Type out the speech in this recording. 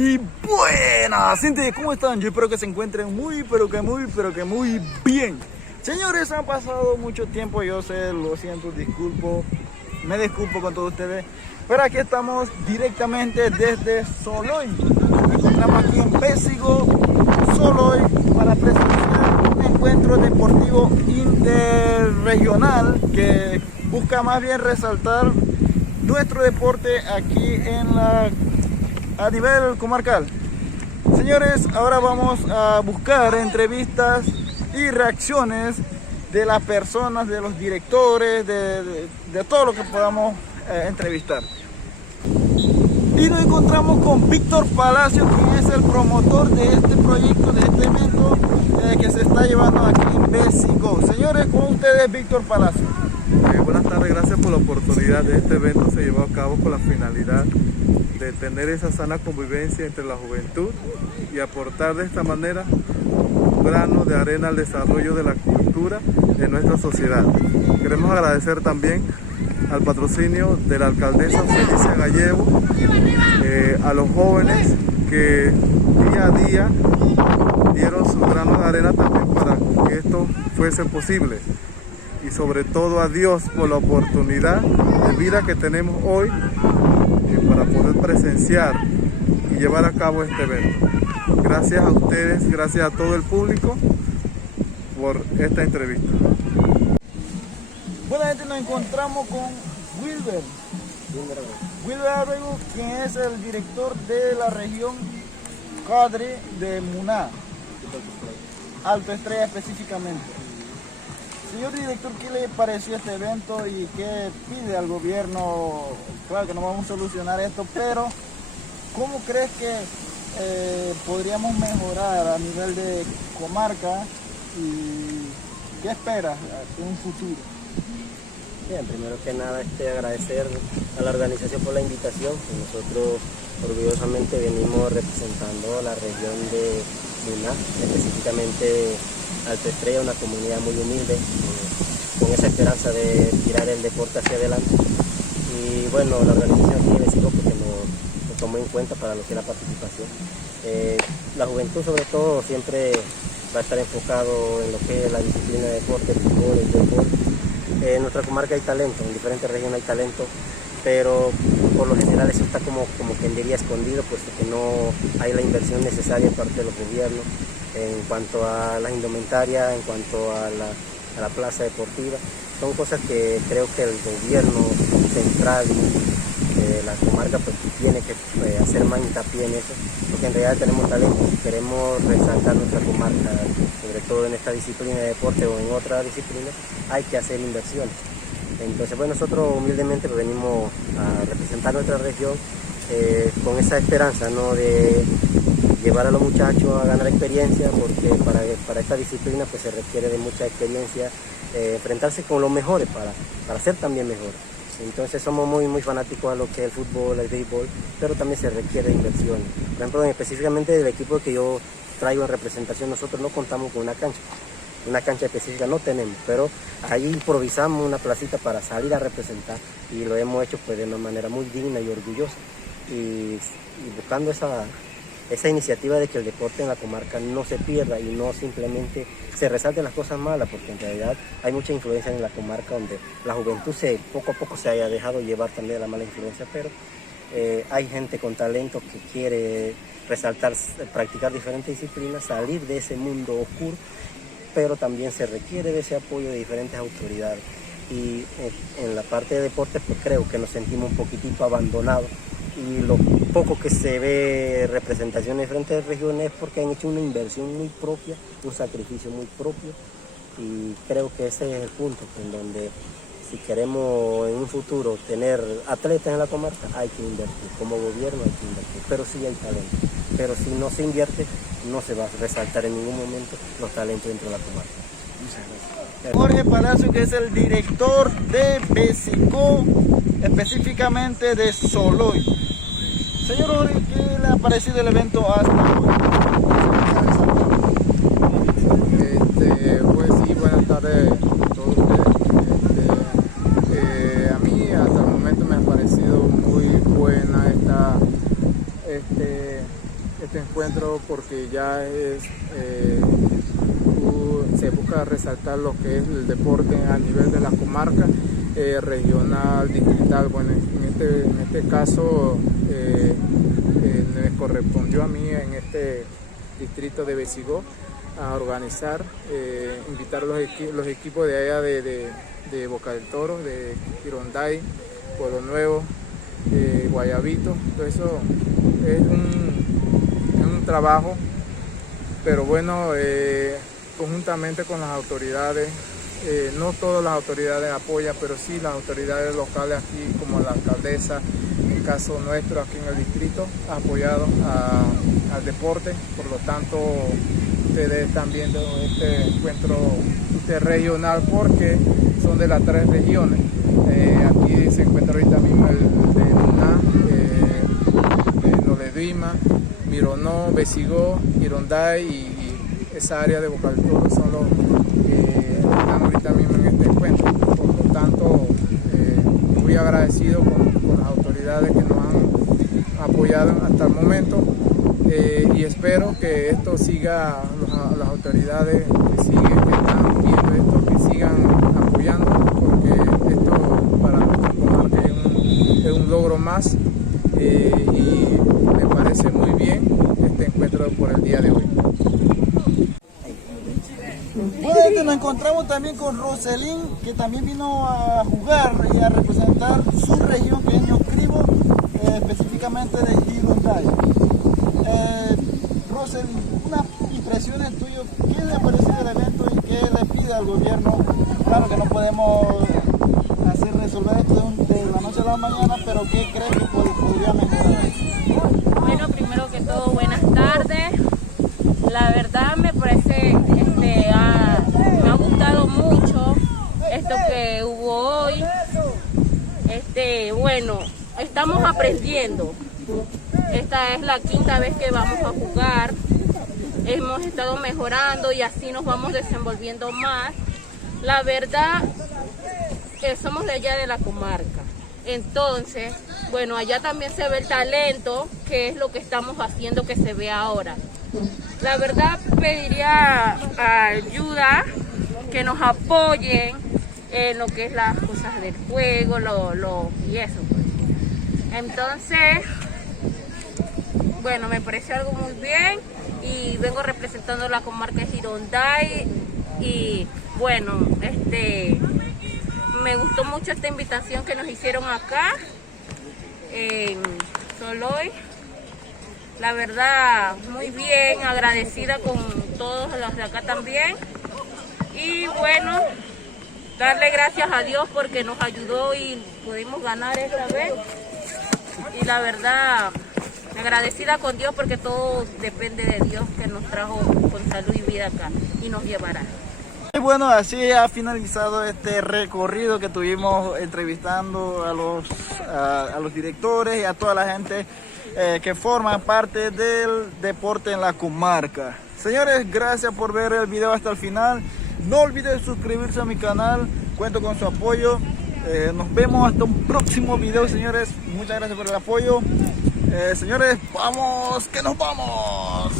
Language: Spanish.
Y buenas, gente, ¿cómo están? Yo espero que se encuentren muy bien. Señores, han pasado mucho tiempo, yo sé, lo siento, me disculpo con todos ustedes. Pero aquí estamos directamente desde Soloy. Nos encontramos aquí en Bésigo, Soloy, para presenciar un encuentro deportivo interregional que busca más bien resaltar nuestro deporte aquí a nivel comarcal. Señores, ahora vamos a buscar entrevistas y reacciones de las personas, de los directores, de todo lo que podamos entrevistar. Y nos encontramos con Víctor Palacio, quien es el promotor de este proyecto, de este evento que se está llevando aquí en Bésigo. Señores, con ustedes Víctor Palacio. Buenas tardes, gracias por la oportunidad de este evento. Se llevó a cabo con la finalidad de tener esa sana convivencia entre la juventud y aportar de esta manera un grano de arena al desarrollo de la cultura de nuestra sociedad. Queremos agradecer también al patrocinio de la alcaldesa Felicia Gallego, a los jóvenes que día a día dieron su grano de arena también para que esto fuese posible. Y sobre todo a Dios por la oportunidad de vida que tenemos hoy para poder presenciar y llevar a cabo este evento. Gracias a ustedes, gracias a todo el público por esta entrevista. Buena gente, nos encontramos con Wilber Abrego, quien es el director de la región Cadre de Muná, Alto Estrella específicamente. Señor director, ¿qué le pareció este evento y qué pide al gobierno? Claro que no vamos a solucionar esto, pero ¿cómo crees que podríamos mejorar a nivel de comarca y qué esperas en un futuro? Bien, primero que nada agradecer a la organización por la invitación. Nosotros orgullosamente venimos representando a la región de Muná, específicamente Alto Estrella, una comunidad muy humilde, con esa esperanza de tirar el deporte hacia adelante. Y bueno, la organización aquí de Bésigo porque nos tomó en cuenta para lo que es la participación. La juventud sobre todo siempre va a estar enfocado en lo que es la disciplina de deporte, el fútbol, el béisbol. En nuestra comarca hay talento, en diferentes regiones hay talento, pero por lo general eso está como quien diría escondido, puesto que no hay la inversión necesaria en parte de los gobiernos en cuanto a la indumentaria, en cuanto a la plaza deportiva. Son cosas que creo que el gobierno central de la comarca pues tiene que hacer más hincapié en eso, porque en realidad tenemos talento, queremos resaltar nuestra comarca, sobre todo en esta disciplina de deporte o en otra disciplina, hay que hacer inversiones. Entonces, bueno, nosotros humildemente venimos a representar nuestra región con esa esperanza, ¿no?, de llevar a los muchachos a ganar experiencia, porque para esta disciplina pues se requiere de mucha experiencia, enfrentarse con los mejores para ser también mejores. Entonces somos muy fanáticos a lo que es el fútbol, el béisbol, pero también se requiere inversión. Por ejemplo, específicamente del equipo que yo traigo en representación, nosotros no contamos con una cancha específica no tenemos, pero ahí improvisamos una placita para salir a representar y lo hemos hecho pues de una manera muy digna y orgullosa y buscando esa iniciativa de que el deporte en la comarca no se pierda y no simplemente se resalten las cosas malas, porque en realidad hay mucha influencia en la comarca donde la juventud poco a poco se haya dejado llevar también de la mala influencia, pero hay gente con talento que quiere resaltar, practicar diferentes disciplinas, salir de ese mundo oscuro, pero también se requiere de ese apoyo de diferentes autoridades. Y en la parte de deporte pues creo que nos sentimos un poquitito abandonados, y lo poco que se ve representación en diferentes regiones es porque han hecho una inversión muy propia, un sacrificio muy propio, y creo que ese es el punto en donde si queremos en un futuro tener atletas en la comarca hay que invertir, como gobierno hay que invertir, pero sí hay talento, pero si no se invierte no se va a resaltar en ningún momento los talentos dentro de la comarca. Jorge Palacio, que es el director de Bésigo, específicamente de Soloy. Señor Jorge, ¿qué le ha parecido el evento hasta hoy? Pues sí, buenas tardes a todos ustedes. A mí hasta el momento me ha parecido muy buena este encuentro porque ya es, se busca resaltar lo que es el deporte a nivel de la comarca, regional, distrital. Bueno, en este caso me correspondió a mí en este distrito de Besigó a organizar, invitar los equipos de allá de Boca del Toro, de Gironday, Pueblo Nuevo, Guayabito. Todo eso es un trabajo, pero bueno, conjuntamente con las autoridades, no todas las autoridades apoyan, pero sí las autoridades locales aquí, como la alcaldesa, en el caso nuestro aquí en el distrito, ha apoyado al deporte. Por lo tanto, ustedes están viendo este encuentro regional porque son de las 3 regiones. Aquí se encuentra ahorita mismo el de Muná, Noledima, Mironó, Besigó, Gironday y esa área de Boca del Toro son los que están ahorita mismo en este encuentro. Por lo tanto, muy agradecido con las autoridades que nos han apoyado hasta el momento, y espero que esto siga, las autoridades que están viendo esto, que sigan apoyando, porque esto para nuestra comarca es un logro más, y me parece muy bien este encuentro por el día de hoy. Bueno, nos encontramos también con Roselín, que también vino a jugar y a representar su región, que es Ñoscribo, específicamente de Gironday. Roselín, unas impresiones tuyas, ¿qué le ha parecido el evento y qué le pide al gobierno? Claro que no podemos resolver esto de la noche a la mañana, pero ¿qué crees que podría mejorar? Bueno, primero que todo, buenas tardes. La verdad me parece, me ha gustado mucho esto que hubo hoy. Bueno, estamos aprendiendo. Esta es la 5ª vez que vamos a jugar. Hemos estado mejorando y así nos vamos desenvolviendo más. La verdad, somos de allá de la comarca. Entonces, bueno, allá también se ve el talento, que es lo que estamos haciendo que se vea ahora. La verdad, pediría ayuda, que nos apoyen en lo que es las cosas del juego, y eso, pues. Entonces, bueno, me parece algo muy bien y vengo representando la comarca de Gironday y bueno, me gustó mucho esta invitación que nos hicieron acá en Soloy. La verdad, muy bien, agradecida con todos los de acá también. Y bueno, darle gracias a Dios porque nos ayudó y pudimos ganar esta vez. Y la verdad, agradecida con Dios porque todo depende de Dios, que nos trajo con salud y vida acá y nos llevará. Y bueno, así ha finalizado este recorrido que tuvimos entrevistando a los directores y a toda la gente que forman parte del deporte en la comarca. Señores, gracias por ver el video hasta el final. No olviden suscribirse a mi canal, cuento con su apoyo. Nos vemos hasta un próximo video, señores. Muchas gracias por el apoyo. Señores, vamos, que nos vamos.